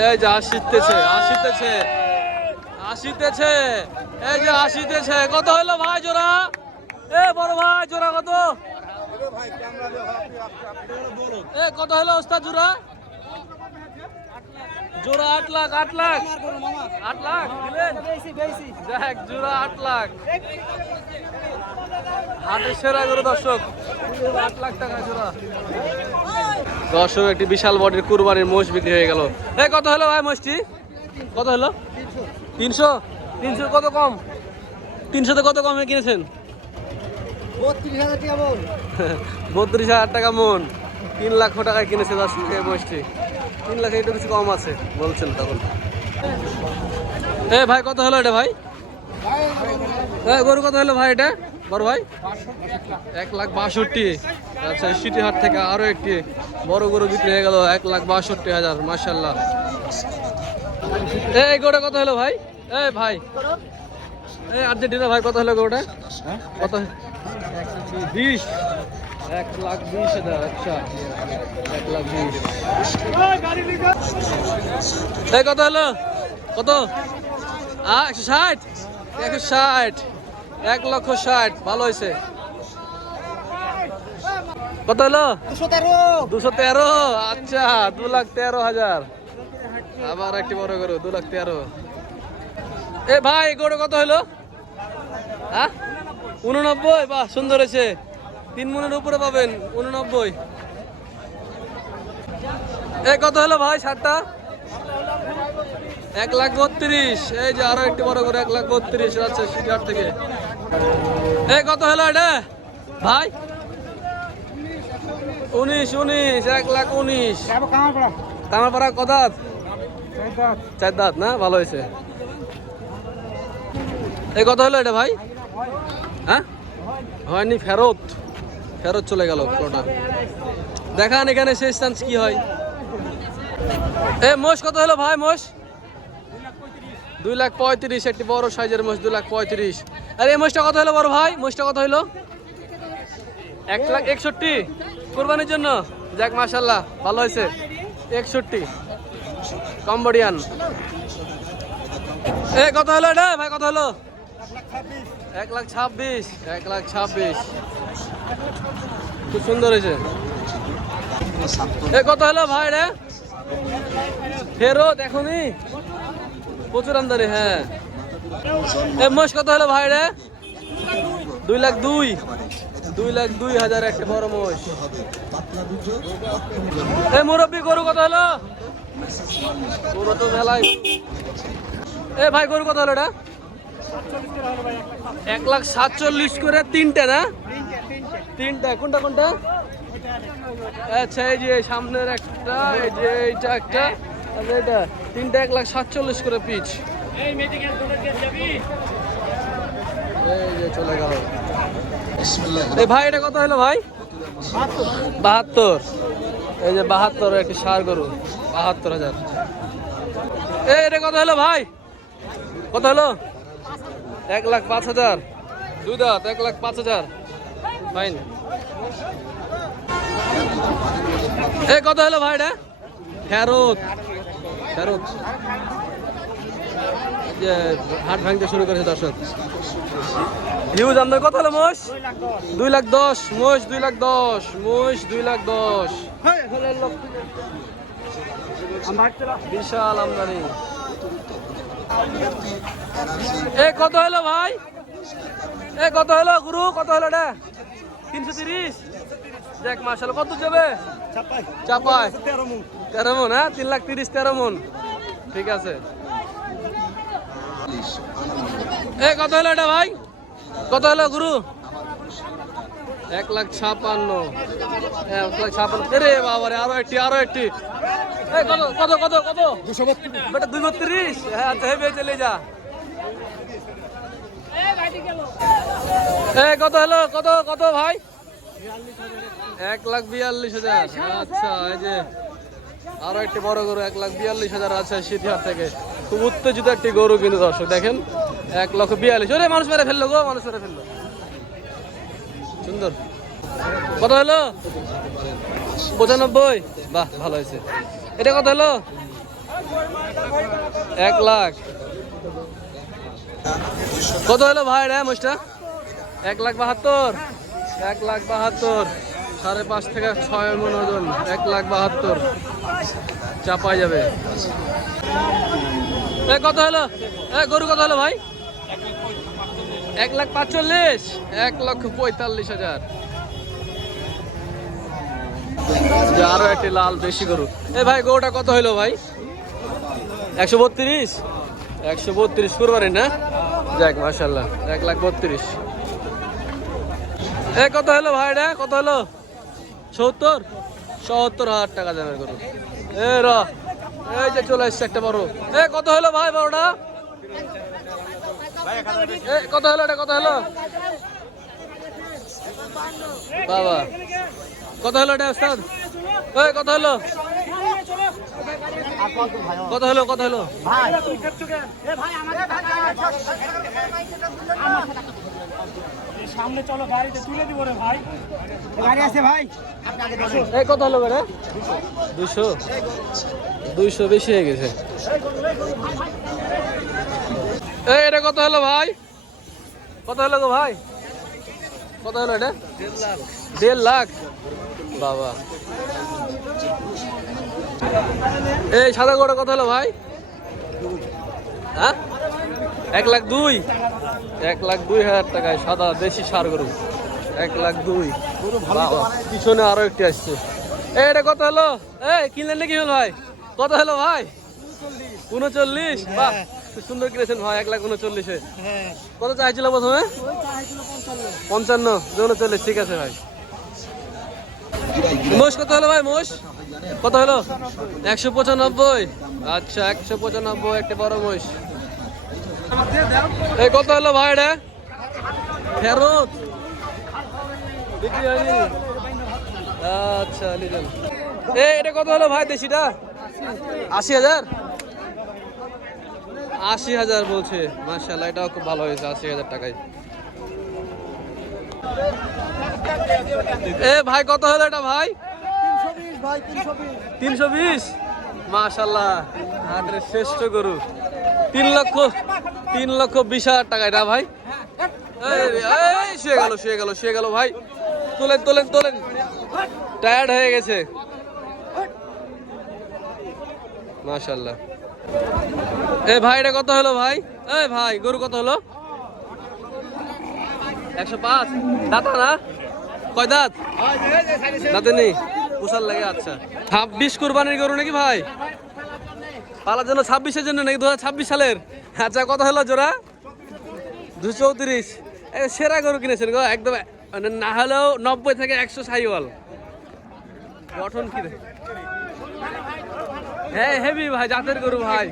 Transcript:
এই যে আসিতেছে আসিতেছে আসিতেছে, এই যে আসিতেছে। কত হলো ভাই জোড়া? এ বড় ভাই জোড়া কত? এ কত হলো ওস্তাদ জোড়া? জোড়া 8 লাখ। 8 লাখ 8 লাখ দিলেন? দেখ জোড়া 8 লাখ। হাটের সেরা গরু দর্শক, 8 লাখ টাকা জোড়া। দর্শক একটি বিশাল বডির কুরবানির মোষ বিক্রি হয়ে গেল। এই কত হলো ভাই মোষটি? কত হলো? 300। 300 কত কম? 300 তে কত কমে কিনেছেন? 32,000 টাকা মন। 3 লাখ টাকায় কিনেছে দর্শক এই মোষটি। 3 লাখ একটু কিছু কম আছে বলছেন তখন। এ ভাই কত হলো এটা ভাই? গরু কত হলো ভাই এটা বড় ভাই? 1,62,000। আচ্ছা, সিটি হাট থেকে আরো একটি বড় গরু বিক্রি হয়ে গেল 1,62,000। মাশাআল্লাহ। এই গরুটা কত হলো ভাই? এই ভাই এই আর্জেন্টিনা ভাই কত হলো গরুটা? কত? 20। 1,20,000। আচ্ছা 1,20,000। এই কত হলো? কত? 160। 160। 1,60,000। ভালো হয়েছে। কত হলো? 213। আচ্ছা 2,13,000। আবার একটি বড় গরু 2,13,000। এ ভাই গরু কত হলো? হ্যাঁ 89। বাহ সুন্দর হয়েছে। 3 মনের উপরে পাবেন 89। এ কত হলো ভাই ষাটটা? 1,32,000। এই যে আরো একটি বড় করে 1,32,000 আচ্ছা সিটার থেকে। এই কত হলো এটা ভাই? 19। 1,19,000। কামারপাড়া কত দাঁত? 4 দাঁত না? ভালো হয়েছে। এই কত হলো এটা ভাই? হ্যাঁ হয়নি, ফেরত ফেরত চলে গেল পুরোটা। দেখান এখানে শেষ চান্স কি হয়। এ মোষ কত হলো ভাই? মোষ 2,35,000। একটি বড় সাইজের মোষ 2,35,000। আর এই মোষটা কত হলো বড় ভাই? মোষটা কত হলো? 1,61,000 কোরবানির জন্য। যাক মাশাআল্লাহ ভালো হয়েছে। 61 কম্বোডিয়ান। এ কত হলো এটা ভাই? কত হলো? 1,26,000। 1,26,000 খুব সুন্দর হয়েছে। এ কত হলো ভাই রে? ফেরত এখনই প্রচুর আমদানি। হ্যাঁ এ মোষ কত হলো ভাই রে? 2,02,000। 2,02,000 একটা বড় মোষ। এ মুরব্বি গরু কত হলো? গরু তো মেলাই। এ ভাই গরু কত হলো এটা? 1,47,000 করে তিনটে না? তিনটা কোনটা কোনটা? আচ্ছা এই যে সামনের একটা, এই যে এইটা একটা, আর এটা তিনটা 1,47,000 করে পিচ। এই যে চলে গেল। এই ভাই এটা কত হলো ভাই? 72। এই যে 72 একটি ষাঁড় গরু 72,000। এই এটা কত হলো ভাই? কত হলো? 1,05,000। 2 দাঁত 1,05,000। ফাইন। এই কত হলো ভাই এটা? ফেরত ফেরত। যে হাট ভাঙতে শুরু করেছে দর্শক। হিউজ আমদানি। কত হলো মোষ? 2,10,000। মোষ 2,10,000। মোষ 2,10,000। বিশাল আমদানি। এ কত হলো ভাই? এ কত হলো গুরু? কত হলো এটা? 330। দেখ মাশাআল্লাহ। কত যাবে? চাপায় 13 মন। হ্যাঁ 3,30,000 13 মন। ঠিক আছে। এ কত হলো এটা ভাই? কত হলো গুরু? 1,56,000। 1,56,000। রে বাবারে আরো একটি আরো একটি। এই কত কত কত কত? 232 বেটা 232। হ্যাঁ আচ্ছা হেবে চলে যা। এই কত হলো? কত কত ভাই? 1,42,000। আচ্ছা এই যে আরো একটি বড় গরু 1,42,000 আছে সিটিহাট থেকে। খুব উত্তেজিত একটি গরু কিন্তু দর্শক দেখেন 1,42,000। ওরে মানুষ মেরে ফেললো গো, মানুষ মেরে ফেললো। সুন্দর। কত হলো? 95। বাহ ভালো হয়েছে। এটা কত হলো? 1 লাখ। কত হলো ভাই রে মোষটা? 1,72,000। 1,72,000, 5.5 থেকে 6 মন ওজন। 1,72,000 চাপাই যাবে। কত হলো? গরু কত হলো ভাই? 1,45,000। 1,45,000। আরো একটি লাল দেশি গরু। ভাই গরুটা কত হলো ভাই? 132। 132 কুরবানি না? যাক মাশাআল্লাহ। 1,32,000। কত হলো ভাই এটা? কত হলো? 70,000 টাকা দামের গরু। এই যে চলে এসছে একটা বড়। কত হলো ভাই বড়টা? কত হলো এটা? কত হলো বাবা? কত হলো এটা ওস্তাদ? কত হলো? কত হলো? কত হলো? সামনে চলো, গাড়িতে তুলে দিব রে ভাই। গাড়ি আছে ভাই। কত হলো বেটা? 200। 200 বেশি হয়ে গেছে। এটা কত হলো ভাই? কত হলো গো ভাই? কত হলো এটা? 1.5 লাখ বাবা। সাদা গরুটা কত হলো ভাই? হ্যাঁ, 1,02,000। 1,02,000 টাকায় সাদা দেশি ষাঁড় গরু। 1,02,000। পিছনে আরো একটি আসছে। এটা কত হলো? কিনলেন নাকি হল ভাই? কত হলো ভাই? 39। বাহ, সুন্দর কিনেছেন ভাই। 1,39,000। কত চাইছিল প্রথমে? 55। 39। ঠিক আছে ভাই। মোষ কত হলো ভাই? মোষ কত হলো? 195। আচ্ছা, 195 একটা বড় মোষ। কত হলো ভাই এটা? ফেরত বিক্রি হয়নি? আচ্ছা লিখেন। এটা কত হলো ভাই দেশিটা? 80,000। 80,000 বলছে। মাশাআল্লাহ, এটাও খুব ভালো হয়েছে। 80,000 টাকায়। ভাই কত হলো এটা ভাই? 320। মাশাআল্লাহ, হাটের শ্রেষ্ঠ গরু। 3,20,000 টাকা এটা ভাই। শুয়ে গেল ভাই। তোলেন। টায়ার্ড হয়ে গেছে। মাশাআল্লাহ। ভাই এটা কত হলো ভাই? ভাই গরু কত হলো? 105। দাঁতা না? কয় দাঁত? দাঁতে নেই, পোষার লাগে। আচ্ছা, 26 কুরবানির গরু নাকি ভাই? পালার জন্য 26-এর জন্য নাকি? 2026 সালের। আচ্ছা, কত হলো জোড়া? 234। সেরা গরু কিনেছেন গো একদম। মানে না হলেও 90 থেকে 100 সাইওয়াল গঠন কি রে? হেভি ভাই, জাতের গরু ভাই।